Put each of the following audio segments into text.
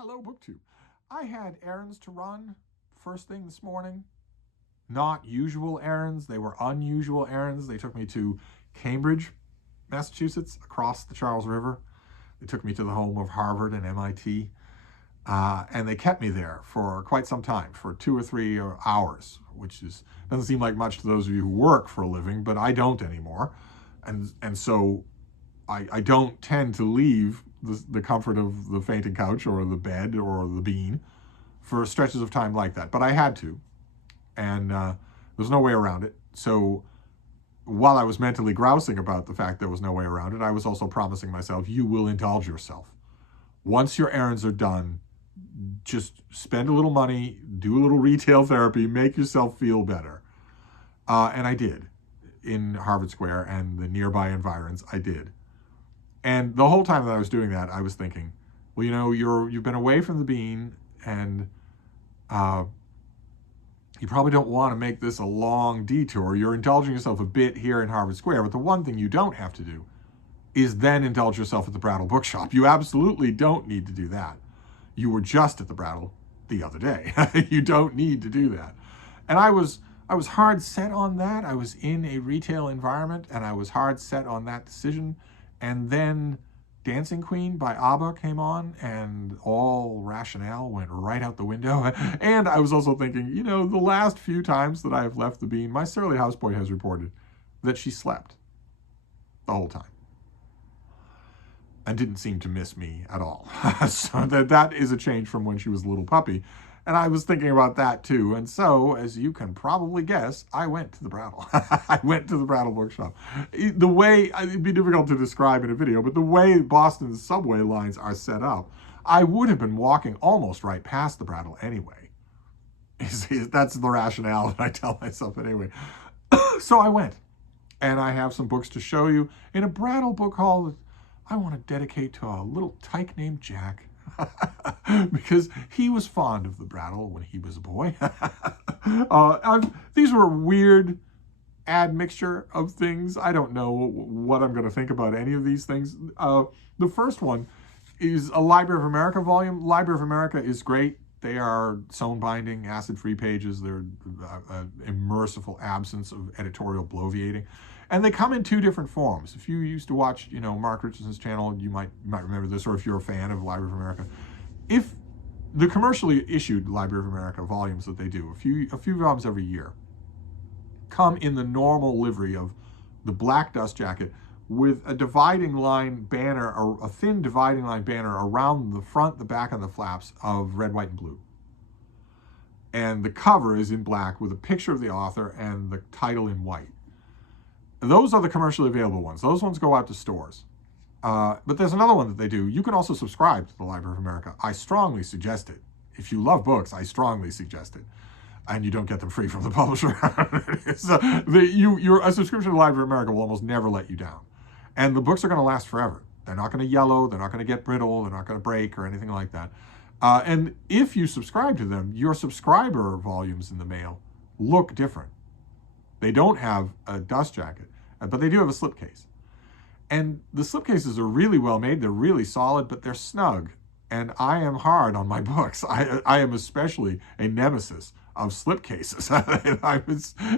Hello, BookTube. I had errands to run first thing this morning. Not usual errands, they were unusual errands. They took me to Cambridge, Massachusetts, across the Charles River. They took me to the home of Harvard and MIT. And they kept me there for quite some time, for 2 or 3 hours, which doesn't seem like much to those of you who work for a living, but I don't anymore. And so I don't tend to leave the comfort of the fainting couch or the bed or the bean for stretches of time like that. But I had to, and there's no way around it. So while I was mentally grousing about the fact there was no way around it, I was also promising myself, you will indulge yourself. Once your errands are done, just spend a little money, do a little retail therapy, make yourself feel better. And I did. In Harvard Square and the nearby environs, I did. And the whole time that I was doing that, I was thinking, well, you've been away from the bean, and you probably don't want to make this a long detour. You're indulging yourself a bit here in Harvard Square, but the one thing you don't have to do is then indulge yourself at the Brattle Bookshop. You absolutely don't need to do that. You were just at the Brattle the other day. You don't need to do that. And I was hard set on that. I was in a retail environment, and I was hard set on that decision. And then Dancing Queen by ABBA came on, and all rationale went right out the window. And I was also thinking, the last few times that I have left the bean, my surly houseboy has reported that she slept the whole time and didn't seem to miss me at all. So that is a change from when she was a little puppy. And I was thinking about that too. And so, as you can probably guess, I went to the Brattle. I went to the Brattle Bookshop. The way, it'd be difficult to describe in a video, but the way Boston's subway lines are set up, I would have been walking almost right past the Brattle anyway. That's the rationale that I tell myself anyway. So I went, and I have some books to show you in a Brattle book haul that I want to dedicate to a little tyke named Jack. Because he was fond of the Brattle when he was a boy. These were a weird admixture of things. I don't know what I'm going to think about any of these things. The first one is a Library of America volume. Library of America is great. They are sewn binding, acid-free pages. They're a merciful absence of editorial bloviating. And they come in two different forms. If you used to watch, Mark Richardson's channel, you might remember this, or if you're a fan of Library of America. If the commercially issued Library of America volumes that they do, a few volumes every year, come in the normal livery of the black dust jacket with a dividing line banner, or a thin dividing line banner around the front, the back, and the flaps of red, white, and blue. And the cover is in black with a picture of the author and the title in white. Those are the commercially available ones. Those ones go out to stores. But there's another one that they do. You can also subscribe to the Library of America. I strongly suggest it. If you love books, I strongly suggest it. And you don't get them free from the publisher. So a subscription to the Library of America will almost never let you down. And the books are going to last forever. They're not going to yellow. They're not going to get brittle. They're not going to break or anything like that. And if you subscribe to them, your subscriber volumes in the mail look different. They don't have a dust jacket, but they do have a slipcase. And the slipcases are really well made. They're really solid, but they're snug. And I am hard on my books. I am especially a nemesis of slipcases.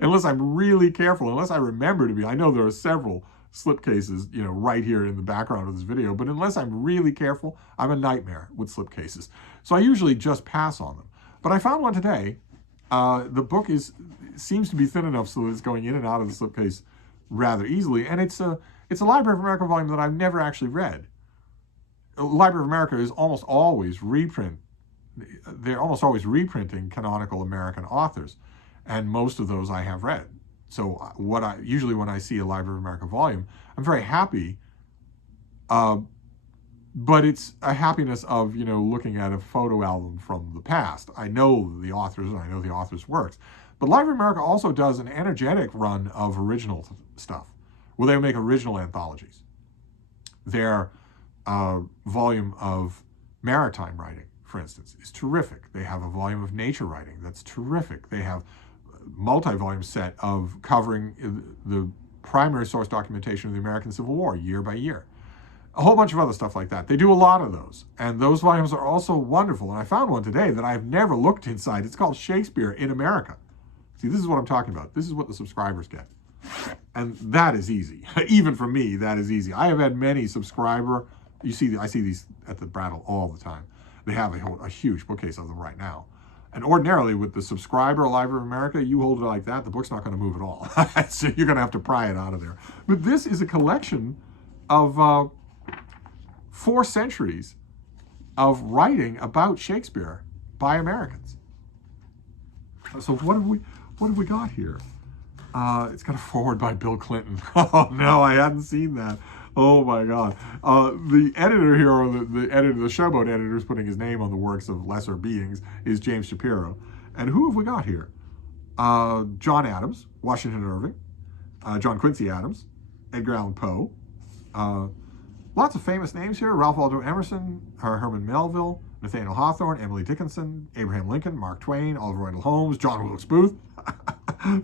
Unless I'm really careful, unless I remember to be. I know there are several slipcases, right here in the background of this video, but unless I'm really careful, I'm a nightmare with slipcases. So I usually just pass on them. But I found one today. The book seems to be thin enough so that it's going in and out of the slipcase rather easily, and it's a Library of America volume that I've never actually read. Library of America is almost always they're almost always reprinting canonical American authors, and most of those I have read. So usually when I see a Library of America volume, I'm very happy, but it's a happiness of, looking at a photo album from the past. I know the authors, and I know the authors' works. But Library of America also does an energetic run of original stuff, where they make original anthologies. Their volume of maritime writing, for instance, is terrific. They have a volume of nature writing that's terrific. They have a multi-volume set of covering the primary source documentation of the American Civil War year by year. a whole bunch of other stuff like that. They do a lot of those. And those volumes are also wonderful. And I found one today that I've never looked inside. It's called Shakespeare in America. See, this is what I'm talking about. This is what the subscribers get. And that is easy. Even for me, that is easy. I have had many subscriber, I see these at the Brattle all the time. They have a huge bookcase of them right now. And ordinarily with the subscriber Library of America, you hold it like that, the book's not going to move at all. So you're going to have to pry it out of there. But this is a collection of 4 centuries of writing about Shakespeare by Americans. So what have we got here? It's got a foreword by Bill Clinton. Oh no, I hadn't seen that. Oh my God. The editor here, or the editor, the showboat editor is putting his name on the works of lesser beings, is James Shapiro. And who have we got here? John Adams, Washington Irving, John Quincy Adams, Edgar Allan Poe. Lots of famous names here. Ralph Waldo Emerson, Herman Melville, Nathaniel Hawthorne, Emily Dickinson, Abraham Lincoln, Mark Twain, Oliver Wendell Holmes, John Wilkes Booth.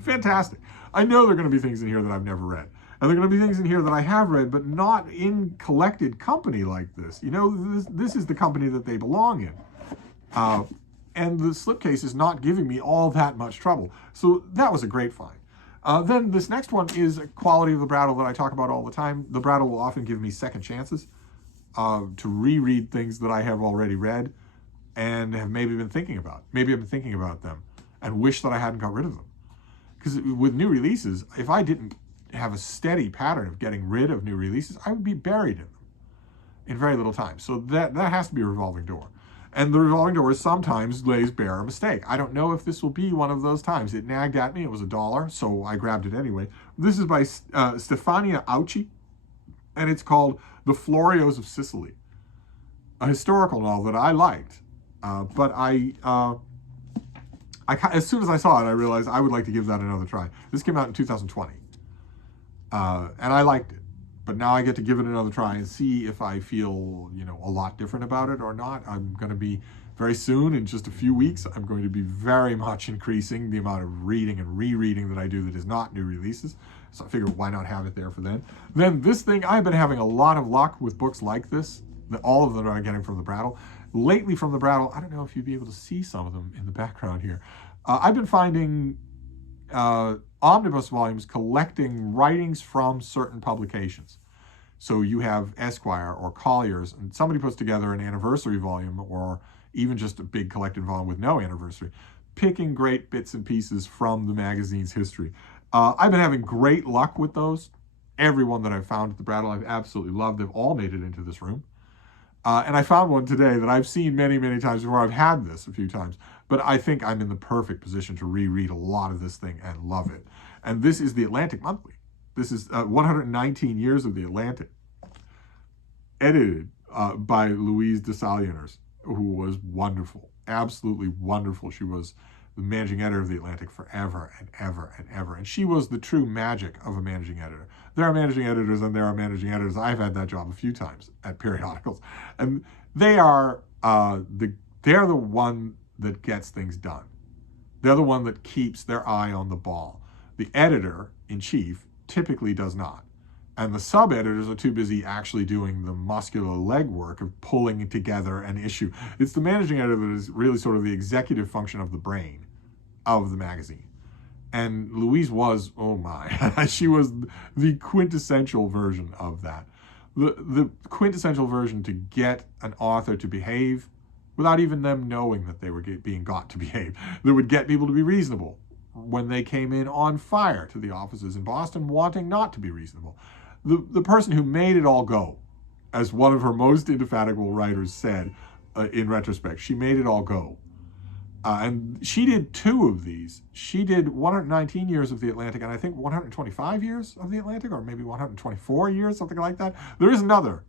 Fantastic. I know there are going to be things in here that I've never read. And there are going to be things in here that I have read, but not in collected company like this. You know, this is the company that they belong in. And the slipcase is not giving me all that much trouble. So that was a great find. Then this next one is a quality of the Brattle that I talk about all the time. The Brattle will often give me second chances to reread things that I have already read and have maybe been thinking about. Maybe I've been thinking about them and wish that I hadn't got rid of them. Because with new releases, if I didn't have a steady pattern of getting rid of new releases, I would be buried in them in very little time. So that has to be a revolving door. And the revolving door sometimes lays bare a mistake. I don't know if this will be one of those times. It nagged at me. It was $1, so I grabbed it anyway. This is by Stefania Auci, and it's called The Florios of Sicily, a historical novel that I liked. But as soon as I saw it, I realized I would like to give that another try. This came out in 2020, and I liked it. But now I get to give it another try and see if I feel, a lot different about it or not. I'm going to be very soon, in just a few weeks, I'm going to be very much increasing the amount of reading and rereading that I do that is not new releases. So I figured, why not have it there for then? Then this thing, I've been having a lot of luck with books like this, all of them I'm getting from the Brattle. Lately from the Brattle, I don't know if you'd be able to see some of them in the background here. I've been finding omnibus volumes collecting writings from certain publications. So you have Esquire or Collier's, and somebody puts together an anniversary volume or even just a big collected volume with no anniversary, picking great bits and pieces from the magazine's history. I've been having great luck with those. Every one that I've found at the Brattle, I've absolutely loved. They've all made it into this room. And I found one today that I've seen many, many times before. I've had this a few times, but I think I'm in the perfect position to reread a lot of this thing and love it. And this is the Atlantic Monthly. This is 119 Years of the Atlantic, edited by Louise Dessalines, who was wonderful, absolutely wonderful. She was the managing editor of the Atlantic forever and ever and ever. And she was the true magic of a managing editor. There are managing editors and there are managing editors. I've had that job a few times at periodicals. And they are they're the one that gets things done. They're the one that keeps their eye on the ball. The editor-in-chief typically does not. And the sub-editors are too busy actually doing the muscular legwork of pulling together an issue. It's the managing editor that is really sort of the executive function of the brain of the magazine. And Louise was, oh my, she was the quintessential version of that. The quintessential version to get an author to behave without even them knowing that they were being got to behave. That would get people to be reasonable when they came in on fire to the offices in Boston wanting not to be reasonable. The person who made it all go, as one of her most indefatigable writers said in retrospect, she made it all go. And she did 2 of these. She did 119 Years of the Atlantic, and I think 125 Years of the Atlantic, or maybe 124 years, something like that. There is another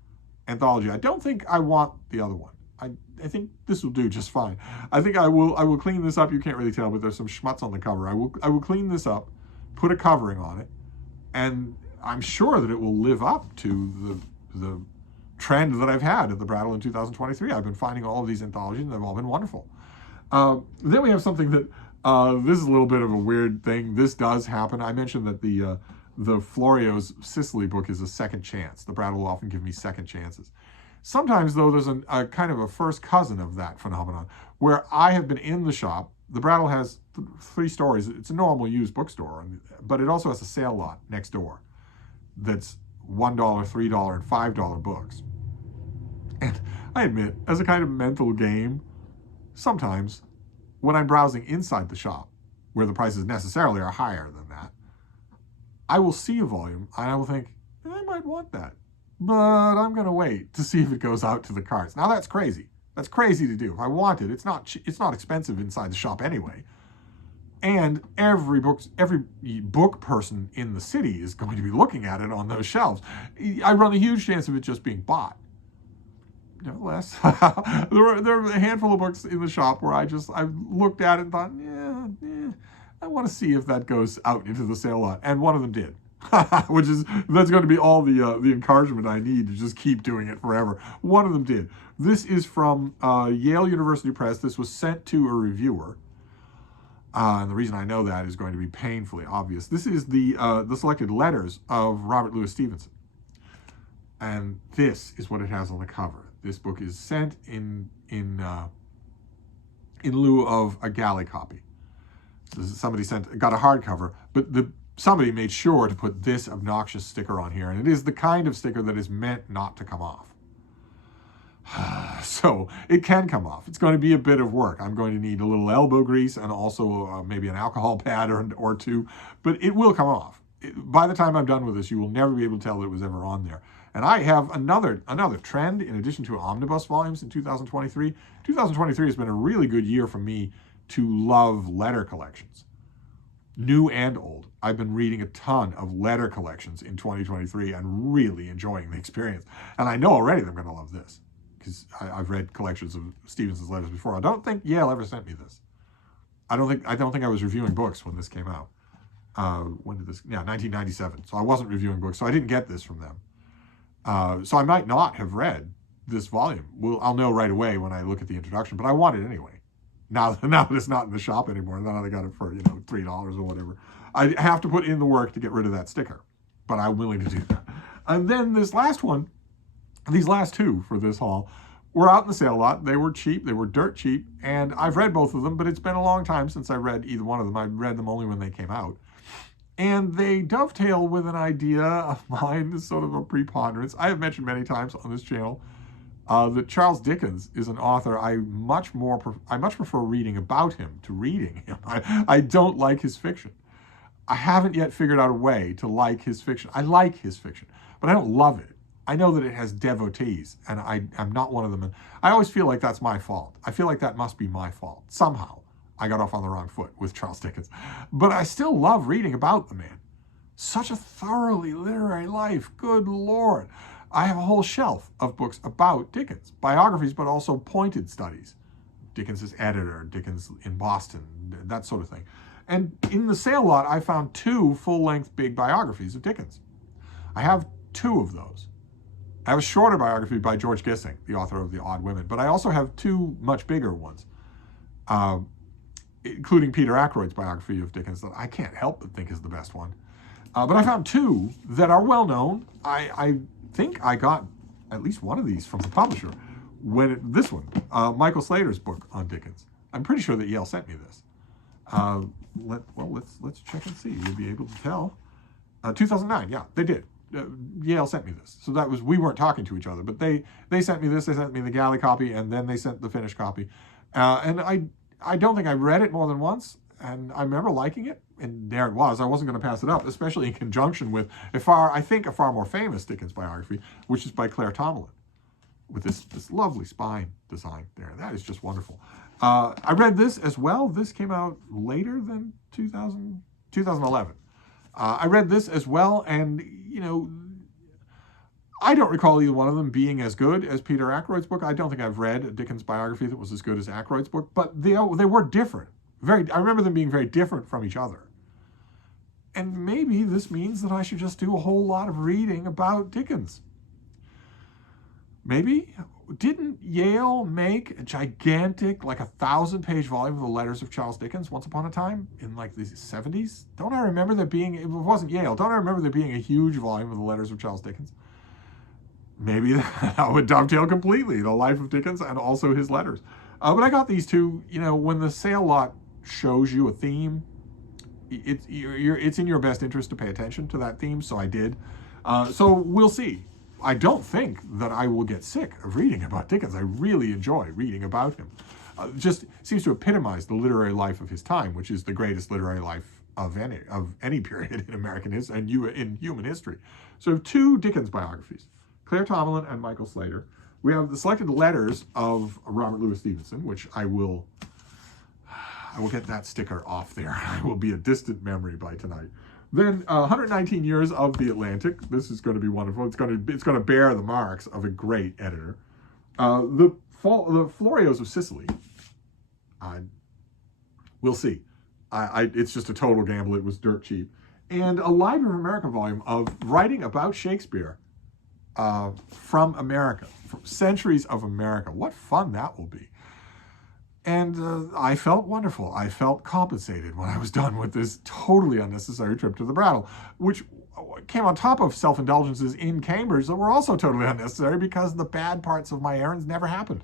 anthology. I don't think I want the other one. I think this will do just fine. I think I will clean this up. You can't really tell, but there's some schmutz on the cover. I will clean this up, put a covering on it, and I'm sure that it will live up to the trend that I've had at the Brattle in 2023. I've been finding all of these anthologies, and they've all been wonderful. Then we have something that, this is a little bit of a weird thing. This does happen. I mentioned that the the Florio's Sicily book is a second chance. The Brattle will often give me second chances. Sometimes, though, there's a kind of a first cousin of that phenomenon, where I have been in the shop. The Brattle has 3 stories. It's a normal used bookstore, but it also has a sale lot next door that's $1, $3, and $5 books. And I admit, as a kind of mental game, sometimes when I'm browsing inside the shop, where the prices necessarily are higher than that, I will see a volume and I will think, I might want that, but I'm going to wait to see if it goes out to the carts. Now that's crazy. That's crazy to do. If I want it, it's not expensive inside the shop anyway. And every book person in the city is going to be looking at it on those shelves. I run a huge chance of it just being bought. Nevertheless, there are a handful of books in the shop where I looked at it and thought, I want to see if that goes out into the sale lot. And one of them did. That's going to be all the encouragement I need to just keep doing it forever. One of them did. This is from Yale University Press. This was sent to a reviewer. And the reason I know that is going to be painfully obvious. This is the selected letters of Robert Louis Stevenson. And this is what it has on the cover. This book is sent in lieu of a galley copy. So somebody got a hardcover, but somebody made sure to put this obnoxious sticker on here, and it is the kind of sticker that is meant not to come off. So it can come off. It's going to be a bit of work. I'm going to need a little elbow grease and also maybe an alcohol pad or two, but it will come off. By the time I'm done with this, you will never be able to tell that it was ever on there. And I have another trend in addition to omnibus volumes in 2023. 2023 has been a really good year for me to love letter collections. New and old. I've been reading a ton of letter collections in 2023 and really enjoying the experience. And I know already that I'm going to love this because I've read collections of Stevenson's letters before. I don't think Yale ever sent me this. I don't think I was reviewing books when this came out. When did this? Yeah, 1997. So I wasn't reviewing books, so I didn't get this from them. So I might not have read this volume. I'll know right away when I look at the introduction, but I want it anyway. Now that it's not in the shop anymore, now I got it for $3 or whatever. I have to put in the work to get rid of that sticker, but I'm willing to do that. And then these last 2 for this haul, were out in the sale lot. They were cheap. They were dirt cheap, and I've read both of them, but it's been a long time since I read either one of them. I read them only when they came out. And they dovetail with an idea of mine, sort of a preponderance. I have mentioned many times on this channel that Charles Dickens is an author I much prefer reading about him to reading him. I don't like his fiction. I haven't yet figured out a way to like his fiction. I like his fiction, but I don't love it. I know that it has devotees, and I'm not one of them. And I always feel like that's my fault. I feel like that must be my fault somehow. I got off on the wrong foot with Charles Dickens. But I still love reading about the man. Such a thoroughly literary life. Good Lord. I have a whole shelf of books about Dickens. Biographies, but also pointed studies. Dickens' editor, Dickens in Boston, that sort of thing. And in the sale lot, I found 2 full-length big biographies of Dickens. I have 2 of those. I have a shorter biography by George Gissing, the author of The Odd Women, but I also have 2 much bigger ones. Including Peter Ackroyd's biography of Dickens that I can't help but think is the best one. But I found 2 that are well known. I think I got at least one of these from the publisher. This one, Michael Slater's book on Dickens. I'm pretty sure that Yale sent me this. Let's check and see. You'll be able to tell. 2009, yeah, they did. Yale sent me this. So we weren't talking to each other, but they sent me this. They sent me the galley copy, and then they sent the finished copy. And I don't think I read it more than once, and I remember liking it, and there it was. I wasn't going to pass it up, especially in conjunction with a far more famous Dickens biography, which is by Claire Tomlin, with this lovely spine design there. That is just wonderful. I read this as well. This came out later than 2011. I read this as well, and, I don't recall either one of them being as good as Peter Ackroyd's book. I don't think I've read a Dickens biography that was as good as Ackroyd's book, but they were different. I remember them being very different from each other. And maybe this means that I should just do a whole lot of reading about Dickens. Maybe, didn't Yale make a gigantic, like 1,000-page volume of the letters of Charles Dickens once upon a time in like the 70s? Don't I remember there being, it wasn't Yale, don't I remember there being a huge volume of the letters of Charles Dickens? Maybe that would dovetail completely, the life of Dickens and also his letters. But I got these two, when the sale lot shows you a theme, it's in your best interest to pay attention to that theme, so I did. So we'll see. I don't think that I will get sick of reading about Dickens. I really enjoy reading about him. Just seems to epitomize the literary life of his time, which is the greatest literary life of any period in American history and in human history. So we have two Dickens biographies, Claire Tomlin and Michael Slater. We have the selected letters of Robert Louis Stevenson, which I will get that sticker off there. I will be a distant memory by tonight. Then 119 years of the Atlantic. This is going to be wonderful. It's going to bear the marks of a great editor. The Florios of Sicily. We'll see. It's just a total gamble. It was dirt cheap. And a Library of America volume of writing about Shakespeare from America, from centuries of America. What fun that will be. And I felt wonderful. I felt compensated when I was done with this totally unnecessary trip to the Brattle, which came on top of self-indulgences in Cambridge that were also totally unnecessary because the bad parts of my errands never happened.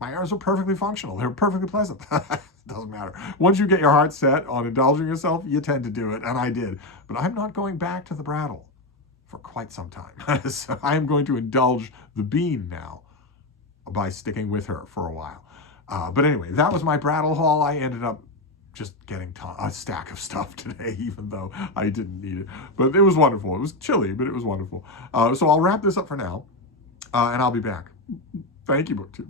My errands were perfectly functional. They were perfectly pleasant. Doesn't matter. Once you get your heart set on indulging yourself, you tend to do it, and I did. But I'm not going back to the Brattle for quite some time. So I am going to indulge the bean now by sticking with her for a while. But anyway, that was my Brattle haul. I ended up just getting a stack of stuff today, even though I didn't need it. But it was wonderful. It was chilly, but it was wonderful. So I'll wrap this up for now, and I'll be back. Thank you, BookTube.